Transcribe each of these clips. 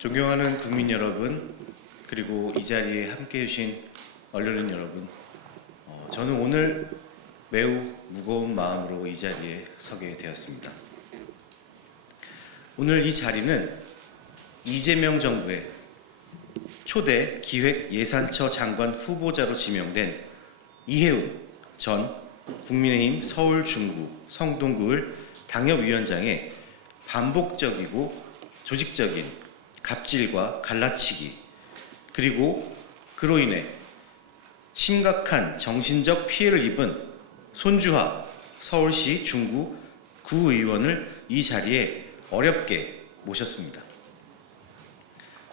존경하는 국민 여러분, 그리고 이 자리에 함께해 주신 언론인 여러분, 저는 오늘 매우 무거운 마음으로 이 자리에 서게 되었습니다. 오늘 이 자리는 이재명 정부의 초대 기획예산처 장관 후보자로 지명된 이해운 전 국민의힘 서울 중구 성동구을 당협위원장의 반복적이고 조직적인 갑질과 갈라치기, 그리고 그로 인해 심각한 정신적 피해를 입은 손주하 서울시 중구 구의원을 이 자리에 어렵게 모셨습니다.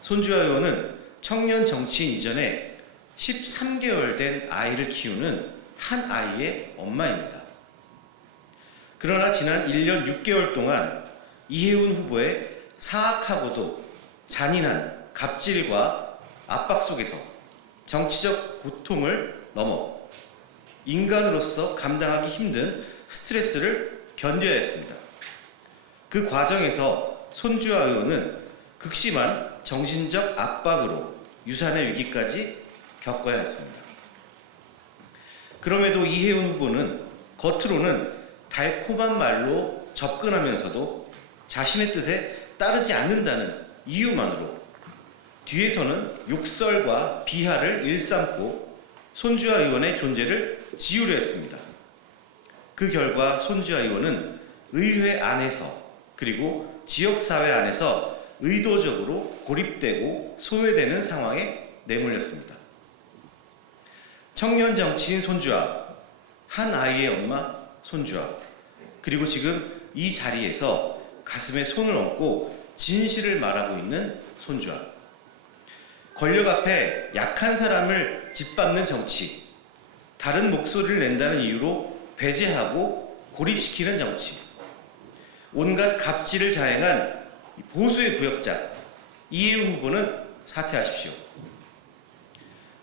손주하 의원은 청년 정치인 이전에 13개월 된 아이를 키우는 한 아이의 엄마입니다. 그러나 지난 1년 6개월 동안 이해운 후보의 사악하고도 잔인한 갑질과 압박 속에서 정치적 고통을 넘어 인간으로서 감당하기 힘든 스트레스를 견뎌야 했습니다. 그 과정에서 손주하 의원은 극심한 정신적 압박으로 유산의 위기까지 겪어야 했습니다. 그럼에도 이해운 후보는 겉으로는 달콤한 말로 접근하면서도 자신의 뜻에 따르지 않는다는 이유만으로 뒤에서는 욕설과 비하를 일삼고 손주하 의원의 존재를 지우려 했습니다. 그 결과 손주하 의원은 의회 안에서 그리고 지역사회 안에서 의도적으로 고립되고 소외되는 상황에 내몰렸습니다. 청년 정치인 손주하, 한 아이의 엄마 손주하, 그리고 지금 이 자리에서 가슴에 손을 얹고 진실을 말하고 있는 손주하. 권력 앞에 약한 사람을 짓밟는 정치, 다른 목소리를 낸다는 이유로 배제하고 고립시키는 정치, 온갖 갑질을 자행한 보수의 구역자 이해운 후보는 사퇴하십시오.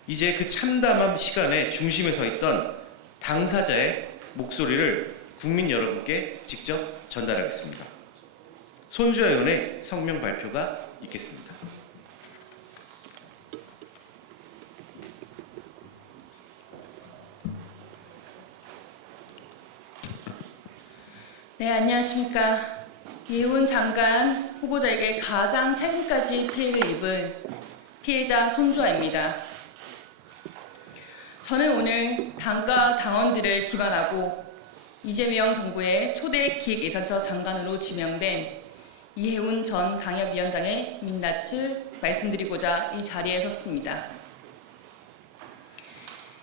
이제 그 참담한 시간의 중심에 서 있던 당사자의 목소리를 국민 여러분께 직접 전달하겠습니다. 손주하 의원의 성명 발표가 있겠습니다. 네, 안녕하십니까. 이해운 장관 후보자에게 가장 최근까지 피해를 입은 피해자 손주하입니다. 저는 오늘 당과 당원들을 기반하고 이재명 정부의 초대 기획예산처 장관으로 지명된 이해운 전 당협위원장의 민낯을 말씀드리고자 이 자리에 섰습니다.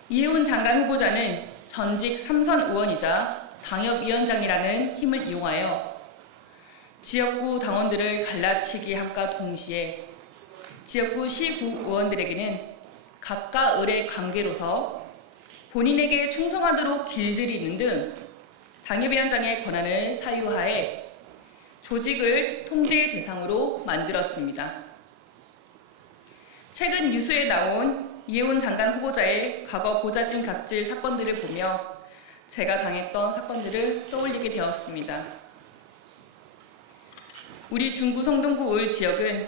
이해운 장관 후보자는 전직 삼선 의원이자 당협위원장이라는 힘을 이용하여 지역구 당원들을 갈라치기 함과 동시에 지역구 시구 의원들에게는 갑과 을의 관계로서 본인에게 충성하도록 길들이는 등 당협위원장의 권한을 사유하에 조직을 통제의 대상으로 만들었습니다. 최근 뉴스에 나온 이해운 장관 후보자의 과거 보좌진 갑질 사건들을 보며 제가 당했던 사건들을 떠올리게 되었습니다. 우리 중구 성동구 을 지역은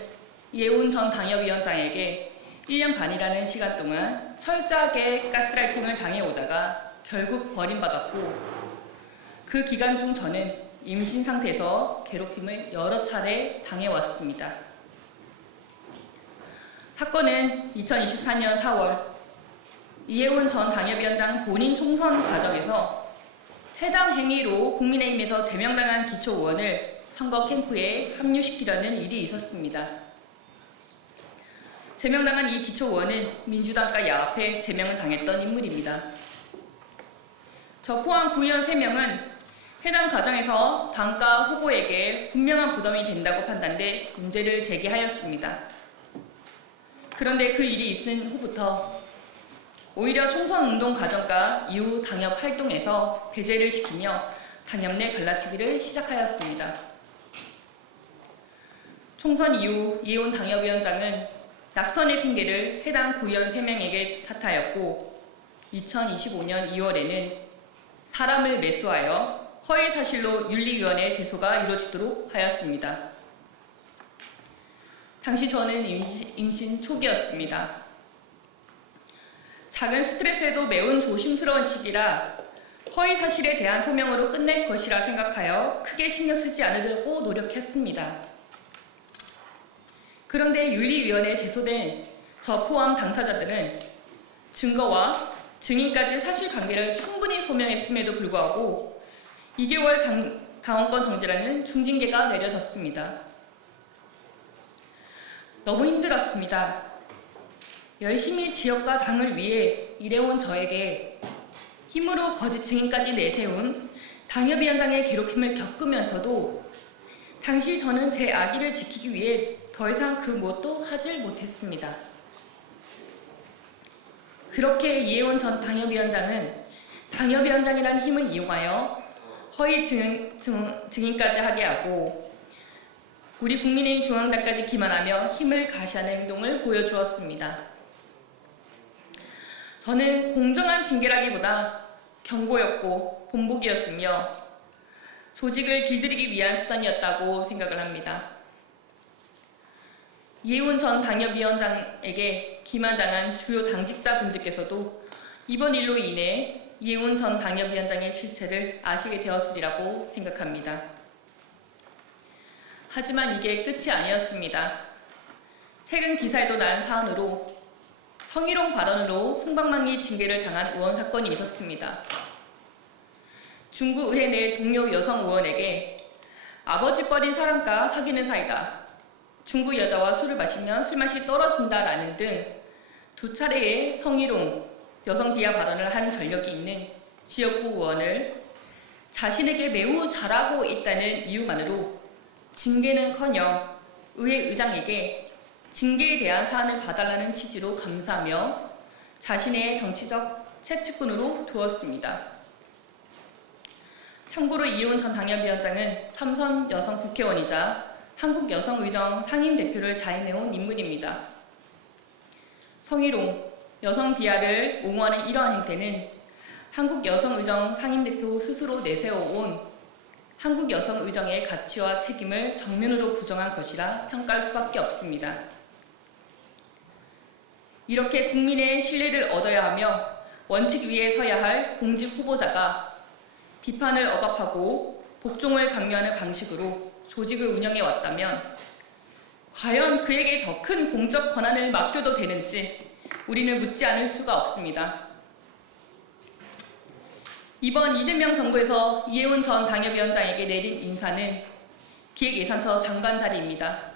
이해운 전 당협위원장에게 1년 반이라는 시간 동안 철저하게 가스라이팅을 당해오다가 결국 버림받았고, 그 기간 중 저는 임신 상태에서 괴롭힘을 여러 차례 당해왔습니다. 사건은 2024년 4월 이해운 전 당협위원장 본인 총선 과정에서 해당 행위로 국민의힘에서 제명당한 기초의원을 선거 캠프에 합류시키려는 일이 있었습니다. 제명당한 이 기초의원은 민주당과 야합해 제명을 당했던 인물입니다. 저 포함 구의원 3명은 해당 과정에서 당과 후보에게 분명한 부담이 된다고 판단돼 문제를 제기하였습니다. 그런데 그 일이 있은 후부터 오히려 총선 운동 과정과 이후 당협 활동에서 배제를 시키며 당협 내 갈라치기를 시작하였습니다. 총선 이후 이해운 당협위원장은 낙선의 핑계를 해당 구의원 3명에게 탓하였고, 2025년 2월에는 사람을 매수하여 허위 사실로 윤리위원회 제소가 이루어지도록 하였습니다. 당시 저는 임신 초기였습니다. 작은 스트레스에도 매우 조심스러운 시기라 허위 사실에 대한 소명으로 끝낼 것이라 생각하여 크게 신경 쓰지 않으려고 노력했습니다. 그런데 윤리위원회에 제소된 저 포함 당사자들은 증거와 증인까지 사실관계를 충분히 소명했음에도 불구하고 2개월 당원권 정지라는 중징계가 내려졌습니다. 너무 힘들었습니다. 열심히 지역과 당을 위해 일해온 저에게 힘으로 거짓 증인까지 내세운 당협위원장의 괴롭힘을 겪으면서도 당시 저는 제 아기를 지키기 위해 더 이상 그 무엇도 하질 못했습니다. 그렇게 이해원 전 당협위원장은 당협위원장이라는 힘을 이용하여 허위 증인까지 하게 하고 우리 국민의힘 중앙당까지 기만하며 힘을 가시하는 행동을 보여주었습니다. 저는 공정한 징계라기보다 경고였고 본보기였으며 조직을 길들이기 위한 수단이었다고 생각을 합니다. 이해훈 전 당협위원장에게 기만당한 주요 당직자분들께서도 이번 일로 인해 이해훈 전 당협위원장의 실체를 아시게 되었으리라고 생각합니다. 하지만 이게 끝이 아니었습니다. 최근 기사에도 난 사안으로 성희롱 발언으로 솜방망이 징계를 당한 의원 사건이 있었습니다. 중구 의회 내 동료 여성 의원에게 아버지 뻘인 사람과 사귀는 사이다. 중구 여자와 술을 마시면 술맛이 떨어진다라는 등 두 차례의 성희롱, 여성 비하 발언을 한 전력이 있는 지역구 의원을 자신에게 매우 잘하고 있다는 이유만으로 징계는커녕 의회 의장에게 징계에 대한 사안을 봐달라는 취지로 감사하며 자신의 정치적 채찍꾼으로 두었습니다. 참고로 이해훈 전 당협위원장은 삼선 여성 국회의원이자 한국여성의정 상임대표를 자임해온 인물입니다. 성희롱, 여성 비하를 옹호하는 이러한 행태는 한국여성의정 상임대표 스스로 내세워온 한국여성의정의 가치와 책임을 정면으로 부정한 것이라 평가할 수밖에 없습니다. 이렇게 국민의 신뢰를 얻어야 하며 원칙 위에 서야 할 공직 후보자가 비판을 억압하고 복종을 강요하는 방식으로 조직을 운영해 왔다면 과연 그에게 더 큰 공적 권한을 맡겨도 되는지 우리는 묻지 않을 수가 없습니다. 이번 이재명 정부에서 이해훈 전 당협위원장에게 내린 인사는 기획예산처 장관 자리입니다.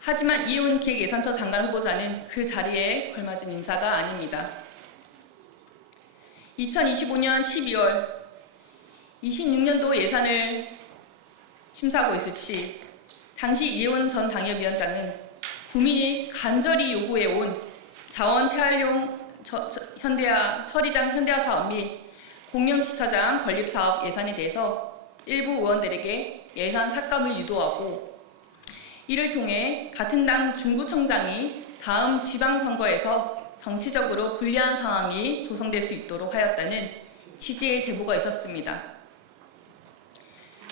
하지만 이해훈 기획예산처 장관 후보자는 그 자리에 걸맞은 인사가 아닙니다. 2025년 12월 26년도 예산을 심사하고 있을 시 당시 이해훈 전 당협위원장은 국민이 간절히 요구해온 자원 재활용 처리장 현대화 사업 및 공영주차장 건립 사업 예산에 대해서 일부 의원들에게 예산 삭감을 유도하고 이를 통해 같은 당 중구청장이 다음 지방선거에서 정치적으로 불리한 상황이 조성될 수 있도록 하였다는 취지의 제보가 있었습니다.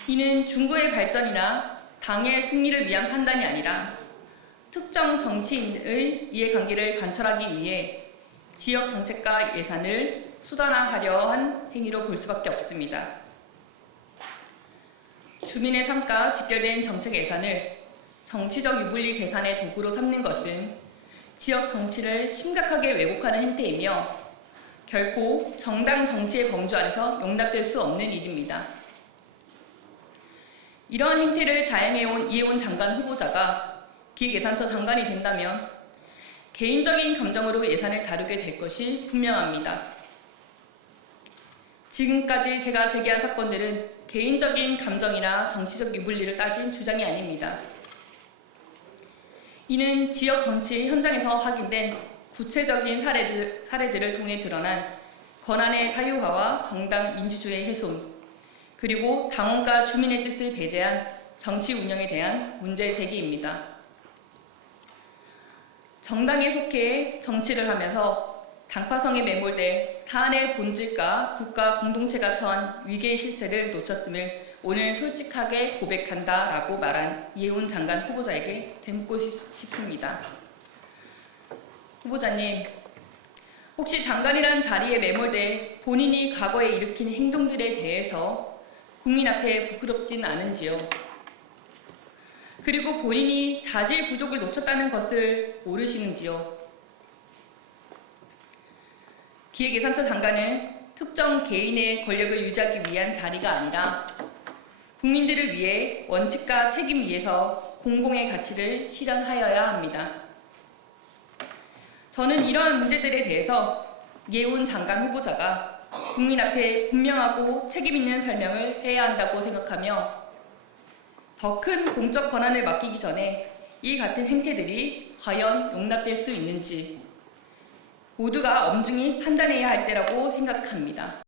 이는 중구의 발전이나 당의 승리를 위한 판단이 아니라 특정 정치인의 이해관계를 관철하기 위해 지역 정책과 예산을 수단화하려 한 행위로 볼 수밖에 없습니다. 주민의 삶과 직결된 정책 예산을 정치적 유불리 계산의 도구로 삼는 것은 지역 정치를 심각하게 왜곡하는 행태이며 결코 정당 정치의 범주 안에서 용납될 수 없는 일입니다. 이러한 행태를 자행해온 이해훈 장관 후보자가 기획예산처 장관이 된다면 개인적인 감정으로 예산을 다루게 될 것이 분명합니다. 지금까지 제가 제기한 사건들은 개인적인 감정이나 정치적 유불리를 따진 주장이 아닙니다. 이는 지역 정치 현장에서 확인된 구체적인 사례들을 통해 드러난 권한의 사유화와 정당 민주주의의 훼손, 그리고 당원과 주민의 뜻을 배제한 정치 운영에 대한 문제 제기입니다. 정당에 속해 정치를 하면서 당파성에 매몰돼 사안의 본질과 국가 공동체가 처한 위기의 실체를 놓쳤음을 오늘 솔직하게 고백한다라고 말한 이해운 장관 후보자에게 되묻고 싶습니다. 후보자님, 혹시 장관이라는 자리에 매몰돼 본인이 과거에 일으킨 행동들에 대해서 국민 앞에 부끄럽진 않은지요? 그리고 본인이 자질 부족을 놓쳤다는 것을 모르시는지요? 기획예산처 장관은 특정 개인의 권력을 유지하기 위한 자리가 아니라 국민들을 위해 원칙과 책임 위에서 공공의 가치를 실현하여야 합니다. 저는 이러한 문제들에 대해서 이해운 장관 후보자가 국민 앞에 분명하고 책임 있는 설명을 해야 한다고 생각하며 더 큰 공적 권한을 맡기기 전에 이 같은 행태들이 과연 용납될 수 있는지 모두가 엄중히 판단해야 할 때라고 생각합니다.